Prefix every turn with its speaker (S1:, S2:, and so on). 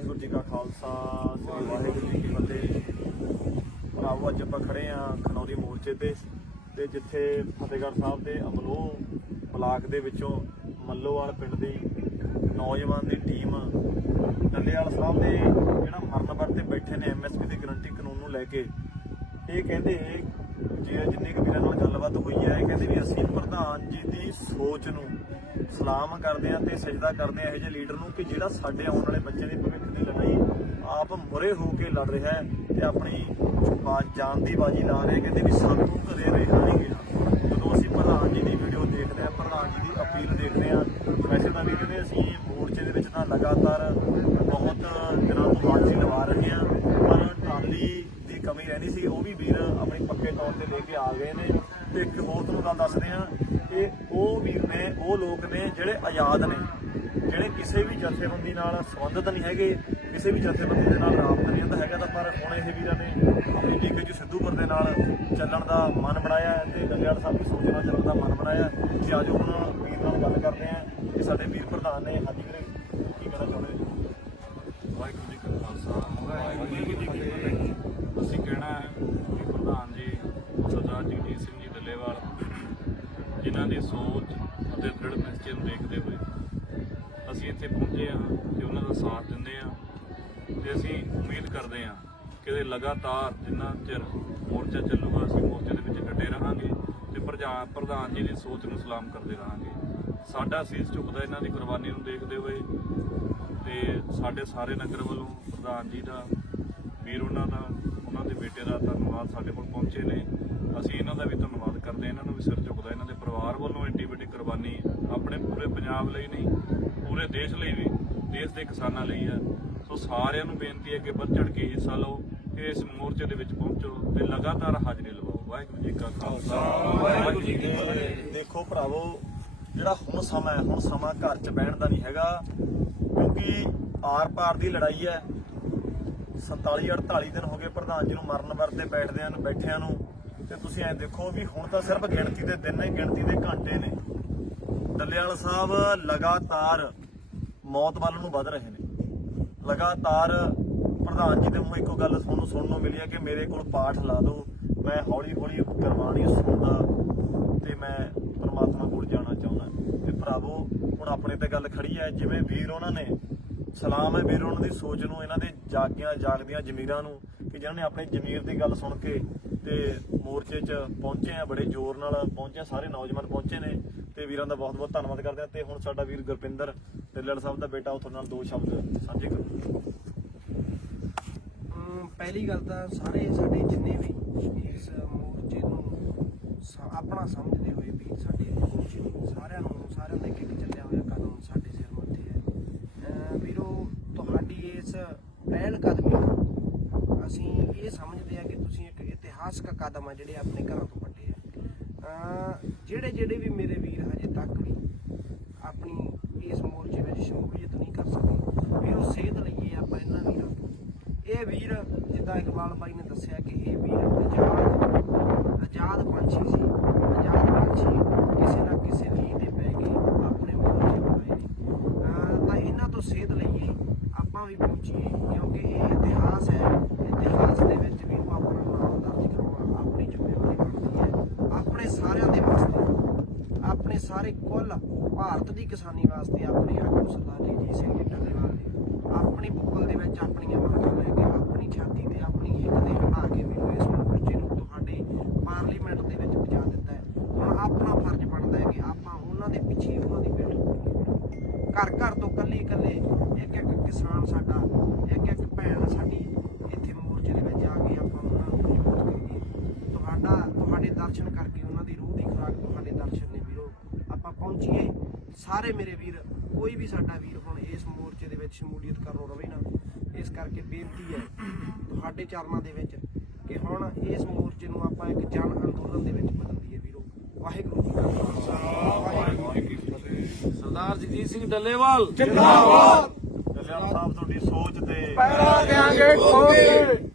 S1: ਵਾਹਿਗੁਰੂ ਜੀ ਕਾ ਖਾਲਸਾ, ਸ੍ਰੀ ਵਾਹਿਗੁਰੂ ਜੀ ਕੀ ਫਤਿਹ। ਭਰਾਵੋ, ਅੱਜ ਆਪਾਂ ਖੜੇ ਆ ਖਨੌਰੀ ਮੋਰਚੇ ਤੇ ਤੇ ਜਿੱਥੇ ਫਤਿਹਗੜ੍ਹ ਸਾਹਿਬ ਦੇ ਅਮਲੋਹ ਬਲਾਕ ਦੇ ਵਿੱਚੋਂ ਮੱਲੋਵਾਲ ਪਿੰਡ ਦੀ ਨੌਜਵਾਨ ਦੀ ਟੀਮ ਡੱਲੇਵਾਲ ਸਾਹਿਬ ਦੇ ਜਿਹੜਾ ਮਰਨ ਵਰ ਤੇ ਬੈਠੇ ਨੇ ਐਮਐਸਪੀ ਦੀ ਗਰੰਟੀ ਕਾਨੂੰਨ ਨੂੰ ਲੈ ਕੇ, ਇਹ ਕਹਿੰਦੇ ਜੇ ਜਿੰਨੇ ਕੁ ਵੀਰਾਂ ਨਾਲ ਗੱਲਬਾਤ ਹੋਈ ਹੈ, ਇਹ ਕਹਿੰਦੇ ਵੀ ਅਸੀਂ ਪ੍ਰਧਾਨ ਜੀ ਦੀ ਸੋਚ ਨੂੰ ਸਲਾਮ ਕਰਦੇ ਆ ਤੇ ਸਜਦਾ ਕਰਦੇ ਆ ਇਹੋ ਜਿਹੇ ਲੀਡਰ ਨੂੰ ਕਿ ਜਿਹੜਾ ਸਾਡੇ ਆਉਣ ਵਾਲੇ ਬੱਚੇ ਦੇ ਭਵਿੱਖ ਦੀ ਲੜਾਈ ਆਪ ਮੁਰੇ ਹੋ ਕੇ ਲੜ ਰਿਹਾ ਹੈ ਤੇ ਆਪਣੀ ਬਾ- ਜਾਨ ਦੀ ਬਾਜੀ ਲਾ ਰਿਹਾ ਕਹਿੰਦੇ ਵੀ ਸਾਨੂੰ ਕਦੇ ਰਿਹਾ ਨਹੀਂ ਗਿਆ। ਜਦੋਂ ਅਸੀਂ ਪ੍ਰਧਾਨ ਜੀ ਦੀ ਵੀਡੀਓ ਦੇਖਦੇ ਆ ਪ੍ਰਧਾਨ ਜੀ ਦੀ ਅਪੀਲ ਦੇਖਦੇ ਆ ਵੈਸੇ ਤਾਂ ਵੀ ਕਹਿੰਦੇ ਅਸੀਂ ਮੋਰਚੇ ਦੇ ਵਿੱਚ ਤਾਂ ਲਗਾਤਾਰ ਬਹੁਤ ਦਿਨਾਂ ਤੋਂ ਹਾਜ਼ਰੀ ਲਵਾ ਰਹੇ ਆ ਪਰ ਟਾਲੀ ਦੀ ਕਮੀ ਰਹਿੰਦੀ ਸੀ, ਉਹ ਵੀ ਵੀਰ ਆਪਣੀ ਪੱਕੇ ਤੌਰ ਤੇ ਲੈ ਕੇ ਆ ਗਏ ਨੇ। ਤੇ ਇੱਕ ਹੋਰ ਤੁਹਾਨੂੰ ਗੱਲ ਦੱਸਦੇ ਆ ਇਹ ਉਹ ਵੀਰ ਨੇ, ਉਹ ਲੋਕ ਨੇ ਜਿਹੜੇ ਆਜ਼ਾਦ ਨੇ, ਜਿਹੜੇ ਕਿਸੇ ਵੀ ਜਥੇਬੰਦੀ ਨਾਲ ਸੰਬੰਧਿਤ ਨਹੀਂ ਹੈਗੇ, ਕਿਸੇ ਵੀ ਜਥੇਬੰਦੀ ਦੇ ਨਾਲ ਰਾਬਤਾ ਨਹੀਂ ਹੁੰਦਾ ਹੈਗਾ ਤਾਂ ਪਰ ਹੁਣ ਇਹ ਵੀਰਾਂ ਨੇ ਆਪਣੀ ਲੀਗ ਜੀ ਸਿੱਧੂਪੁਰ ਦੇ ਨਾਲ ਚੱਲਣ ਦਾ ਮਨ ਬਣਾਇਆ ਤੇ ਗੰਗਿਆੜ ਸਾਹਿਬ ਦੀ ਸੋਚ ਨਾਲ ਚੱਲਣ ਦਾ ਮਨ ਬਣਾਇਆ ਹੈ। ਤੇ ਆਜੋ ਹੁਣ ਵੀਰ ਨਾਲ ਗੱਲ ਕਰਦੇ ਆ ਕਿ ਸਾਡੇ ਵੀਰ ਪ੍ਰਧਾਨ ਨੇ, ਹਾਂਜੀ ਵੀਰੇ, ਕੀ ਕਹਿਣਾ ਚਾਹੁੰਦੇ
S2: ਵਾਹਿਗੁਰੂ ਜੀ ਕਾ ਖਾਲਸਾ, ਵਾਹਿਗੁਰੂ ਜੀ ਕੀ ਫਤਿਹ ਅਸੀਂ ਕਹਿਣਾ ਹੈ ਕਿ ਪ੍ਰਧਾਨ ਜੀ ਸਰਦਾਰ ਜਗਜੀਤ ਸਿੰਘ ਜੀ ਡੱਲੇਵਾਲ ਜਿਨ੍ਹਾਂ ਦੀ ਸੋਚ ਅਤੇ ਦ੍ਰਿੜ ਨਿਸ਼ਚੇ ਨੂੰ ਦੇਖਦੇ ਹੋਏ ਅਸੀਂ ਇੱਥੇ ਪਹੁੰਚੇ ਹਾਂ ਤੇ ਉਹਨਾਂ ਦਾ ਸਾਥ ਦਿੰਦੇ ਹਾਂ ਤੇ ਅਸੀਂ ਉਮੀਦ ਕਰਦੇ ਹਾਂ ਕਿ ਲਗਾਤਾਰ ਜਿੰਨਾ ਚਿਰ ਮੋਰਚਾ ਚੱਲੂਗਾ, ਅਸੀਂ ਮੋਰਚੇ ਦੇ ਵਿੱਚ ਡਟੇ ਰਹਾਂਗੇ ਤੇ ਪ੍ਰਧਾਨ ਪ੍ਰਧਾਨ ਜੀ ਦੀ ਸੋਚ ਨੂੰ ਸਲਾਮ ਕਰਦੇ ਰਹਾਂਗੇ। ਸਾਡਾ ਸੀਸ ਝੁਕਦਾ ਇਹਨਾਂ ਦੀ ਕੁਰਬਾਨੀ ਨੂੰ ਦੇਖਦੇ ਹੋਏ ਤੇ ਸਾਡੇ ਸਾਰੇ ਨਗਰ ਵੱਲੋਂ ਪ੍ਰਧਾਨ ਜੀ ਦਾ, ਵੀਰ ਉਹਨਾਂ ਦਾ, ਉਹਨਾਂ ਦੇ ਬੇਟੇ ਦਾ ਧੰਨਵਾਦ ਸਾਡੇ ਕੋਲ ਪਹੁੰਚੇ ਨੇ ਅਸੀਂ ਇਹਨਾਂ ਦਾ ਵੀ ਧੰਨਵਾਦ ਕਰਦੇ ਹਾਂ ਇਹਨਾਂ ਨੂੰ ਵੀ ਸਿਰ ਝੁਕਦਾ ਇਹਨਾਂ ਦੇ ਪਰਿਵਾਰ ਵੱਲੋਂ ਏਡੀ ਵੱਡੀ ਕੁਰਬਾਨੀ ਆਪਣੇ ਪੂਰੇ ਪੰਜਾਬ ਲਈ ਨਹੀਂ, ਪੂਰੇ ਦੇਸ਼ ਲਈ ਵੀ, ਦੇਸ਼ ਦੇ ਕਿਸਾਨਾਂ ਲਈ ਆ ਸੋ ਸਾਰਿਆਂ ਨੂੰ ਬੇਨਤੀ ਹੈ ਕਿ ਵੱਧ ਚੜ ਕੇ ਹਿੱਸਾ ਲਓ ਤੇ ਇਸ ਮੋਰਚੇ ਦੇ ਵਿੱਚ ਪਹੁੰਚੋ ਤੇ ਲਗਾਤਾਰ ਹਾਜ਼ਰੀ ਲਵਾਓ ਵਾਹਿਗੁਰੂ ਜੀ ਕਾ ਖਾਲਸਾ। ਵਾਹਿਗੁਰੂ ਜੀ ਕੀ ਫਤਿਹ।
S1: ਦੇਖੋ ਭਰਾਵੋ, ਜਿਹੜਾ ਹੁਣ ਸਮਾਂ ਹੈ, ਹੁਣ ਸਮਾਂ ਘਰ 'ਚ ਬਹਿਣ ਦਾ ਨਹੀਂ ਹੈਗਾ, ਕਿਉਂਕਿ ਆਰ-ਪਾਰ ਦੀ ਲੜਾਈ ਹੈ। 47 48 ਦਿਨ ਹੋ ਗਏ ਪ੍ਰਧਾਨ ਜੀ ਨੂੰ ਮਰਨ ਵਰਤੇ ਬੈਠਦਿਆਂ ਨੂੰ, ਬੈਠਿਆਂ ਨੂੰ। ਤੇ ਤੁਸੀਂ ਐ ਦੇਖੋ ਵੀ ਹੁਣ ਤਾਂ ਸਿਰਫ ਗਿਣਤੀ ਦੇ ਦਿਨ ਨੇ, ਗਿਣਤੀ ਦੇ ਘੰਟੇ ਨੇ। ਡੱਲੇਵਾਲ ਸਾਹਿਬ ਲਗਾਤਾਰ ਮੌਤ ਵੱਲ ਨੂੰ ਵੱਧ ਰਹੇ ਨੇ। ਲਗਾਤਾਰ ਪ੍ਰਧਾਨ ਜੀ ਦੇ ਮੂੰਹ ਇੱਕੋ ਗੱਲ ਤੁਹਾਨੂੰ ਸੁਣਨ ਨੂੰ ਮਿਲੀ ਹੈ ਕਿ ਮੇਰੇ ਕੋਲ ਪਾਠ ਲਾ ਦਿਓ। ਮੈਂ ਹੌਲੀ ਹੌਲੀ ਗੁਰਬਾਣੀ ਸੁਣਦਾ ਤੇ ਮੈਂ ਪਰਮਾਤਮਾ ਕੋਲ ਜਾਣਾ ਚਾਹੁੰਦਾ। ਤੇ ਭਰਾਵੋ, ਹੁਣ ਆਪਣੇ ਤੇ ਗੱਲ ਖੜੀ ਹੈ, ਜਿਵੇਂ ਵੀਰ ਉਹਨਾਂ ਨੇ, ਸਲਾਮ ਹੈ ਵੀਰ ਉਹਨਾਂ ਦੀ ਸੋਚ ਨੂੰ, ਇਹਨਾਂ ਦੇ ਜਾਗੀਆਂ ਜਾਗਦੀਆਂ ਜ਼ਮੀਰਾਂ ਨੂੰ, ਕਿ ਜਿਨ੍ਹਾਂ ਨੇ ਆਪਣੀ ਜ਼ਮੀਰ ਦੀ ਗੱਲ ਸੁਣ ਕੇ ਤੇ ਮੋਰਚੇ 'ਚ ਪਹੁੰਚੇ ਆ ਬੜੇ ਜ਼ੋਰ ਨਾਲ ਪਹੁੰਚੇ ਆ, ਸਾਰੇ ਨੌਜਵਾਨ ਪਹੁੰਚੇ ਨੇ ਤੇ ਵੀਰਾਂ ਦਾ ਬਹੁਤ ਬਹੁਤ ਧੰਨਵਾਦ ਕਰਦੇ ਆ ਤੇ ਹੁਣ ਸਾਡਾ ਵੀਰ ਗੁਰਪਿੰਦਰ ਢਿੱਲੜ ਸਾਹਿਬ ਦਾ ਬੇਟਾ ਉਹ ਤੁਹਾਡੇ ਨਾਲ ਦੋ ਸ਼ਬਦ ਸਾਂਝੇ ਕਰੋ।
S3: ਪਹਿਲੀ ਗੱਲ ਤਾਂ ਸਾਰੇ ਸਾਡੇ ਜਿੰਨੇ ਵੀ ਇਸ ਮੋਰਚੇ ਨੂੰ ਆਪਣਾ ਸਮਝਦੇ ਹੋਏ ਵੀਰ ਸਾਡੇ ਮੋਰਚੇ ਨੂੰ ਸਾਰਿਆਂ ਨੂੰ ਸਾਰਿਆਂ ਦਾ ਇੱਕ ਇੱਕ ਚੱਲਿਆ ਹੋਇਆ ਕਦਮ ਸਾਡੇ ਸਿਰ ਮੱਥੇ ਹੈ ਅਮ ਵੀਰੋ ਤੁਹਾਡੀ ਇਸ ਪਹਿਲ ਕਦਮੀ ਨੂੰ ਅਸੀਂ ਇਹ ਸਮਝਦੇ ਆ ਕਿ ਤੁਸੀਂ ਇੱਕ ਇਤਿਹਾਸਕ ਕਦਮ ਆ ਜਿਹੜੇ ਆਪਣੇ ਘਰਾਂ ਤੋਂ ਵੱਡੇ ਆ। ਜਿਹੜੇ ਜਿਹੜੇ ਵੀ ਮੇਰੇ ਵੀਰ ਹਜੇ ਤੱਕ ਵੀ ਆਪਣੀ ਇਸ ਮੋਰਚੇ ਵਿੱਚ ਸ਼ਮੂਲੀਅਤ ਨਹੀਂ ਕਰ ਸਕੇ ਵੀਰੋ ਸੇਧ ਲਈਏ ਆਪਾਂ ਇਹਨਾਂ ਵੀਰਾਂ ਤੋਂ ਇਹ ਵੀਰ, ਜਿੱਦਾਂ ਇਕਬਾਲ ਬਾਈ ਨੇ ਦੱਸਿਆ ਕਿ ਇਹ ਵੀਰ ਆਜ਼ਾਦ ਆਜ਼ਾਦ ਪੰਛੀ ਸੀ। ਆਜ਼ਾਦ ਪੰਛੀ ਕਿਸੇ ਨਾ ਕਿਸੇ ਲੀ 'ਤੇ ਪੈ ਕੇ ਆਪਣੇ ਮੋਰਚੇ ਬਣਾਏ ਨੇ ਤਾਂ ਇਹਨਾਂ ਤੋਂ ਸੇਧ ਲਈਏ, ਆਪਾਂ ਵੀ ਪਹੁੰਚੀਏ, ਕਿਉਂਕਿ ਇਹ ਇਤਿਹਾਸ ਹੈ ਇਤਿਹਾਸ ਦੇ ਵਿੱਚ ਵੀ ਆਪਣਾ ਨਾਮ ਦਰਜ ਕਰਵਾਉਣਾ ਆਪਣੀ ਜ਼ਿੰਮੇਵਾਰੀ ਬਣਦੀ ਹੈ ਆਪਣੇ ਸਾਰਿਆਂ ਦੇ ਵਾਸਤੇ ਆਪਣੇ ਸਾਰੇ ਕੁੱਲ ਭਾਰਤ ਦੀ ਕਿਸਾਨੀ ਵਾਸਤੇ ਆਪਣੇ ਆਗੂ ਸਰਦਾਰ ਜੀ ਸਿੰਘ ਜੀ ਢੱਲੇਵਾਲ ਨੇ। ਆਪਣੀ ਬੁੱਕਲ ਦੇ ਵਿੱਚ ਆਪਣੀਆਂ ਮੰਗਾਂ ਲੈ ਕੇ, ਆਪਣੀ ਛਾਤੀ ਤੇ, ਆਪਣੀ ਹਿੱਕ ਤੇ ਹਟਾ ਕੇ ਵੀ ਇਸ ਮੋਰਚੇ ਨੂੰ ਤੁਹਾਡੇ ਪਾਰਲੀਮੈਂਟ ਦੇ ਵਿੱਚ ਪਹੁੰਚਾ ਦਿੱਤਾ ਹੈ। ਹੁਣ ਆਪਣਾ ਫਰਜ਼ ਬਣਦਾ ਹੈ ਕਿ ਆਪਾਂ ਉਹਨਾਂ ਦੇ ਪਿੱਛੇ ਉਹਨਾਂ ਦੀ ਪਿੱਠ ਘਰ ਘਰ ਤੋਂ ਕੱਲੇ ਕੱਲੇ ਇੱਕ ਇੱਕ ਕਿਸਾਨ ਸਾਡਾ, ਇੱਕ ਇੱਕ ਭੈਣ ਸਾਡੀ ਇੱਥੇ ਮੋਰਚੇ ਦੇ ਵਿੱਚ ਆ ਕੇ ਆਪਾਂ ਉਹਨਾਂ ਨੂੰ ਤੁਹਾਡਾ, ਤੁਹਾਡੇ ਦਰਸ਼ਨ ਕਰਕੇ ਉਹਨਾਂ ਦੀ ਰੂਹ ਦੀ ਖੁਰਾਕ, ਤੁਹਾਡੇ ਦਰਸ਼ਨ ਨੇ ਵੀਰੋ ਆਪਾਂ ਪਹੁੰਚੀਏ। ਸਾਰੇ ਮੇਰੇ ਵੀਰ ਕੋਈ ਵੀ ਸਾਡਾ ਵੀਰ ਹੁਣ ਇਸ ਮੋਰਚੇ ਦੇ ਵਿੱਚ ਸ਼ਮੂਲੀਅਤ ਕਰਨੋਂ ਰਵੇ ਨਾ ਇਸ ਕਰਕੇ ਬੇਨਤੀ ਹੈ ਤੁਹਾਡੇ ਚਰਨਾਂ ਦੇ ਵਿੱਚ ਕਿ ਹੁਣ ਇਸ ਮੋਰਚੇ ਨੂੰ ਆਪਾਂ ਇੱਕ ਜਨ ਅੰਦੋਲਨ ਦੇ ਵਿੱਚ ਬਦਲ ਦਈਏ ਵੀਰੋ। ਵਾਹਿਗੁਰੂ ਜੀ ਕਾ ਖਾਲਸਾ। ਵਾਹਿਗੁਰੂ ਜੀ ਕੀ ਫਤਿਹ।
S2: ਸਰਦਾਰ ਜਗਜੀਤ ਸਿੰਘ ਡੱਲੇਵਾਲ।
S1: ਢਿੱਲੜ ਸਾਹਿਬ ਤੁਹਾਡੀ ਸੋਚ ਤੇ
S3: ਪੈਰਾ ਦੇਾਂਗੇ ਖੋਕੇ।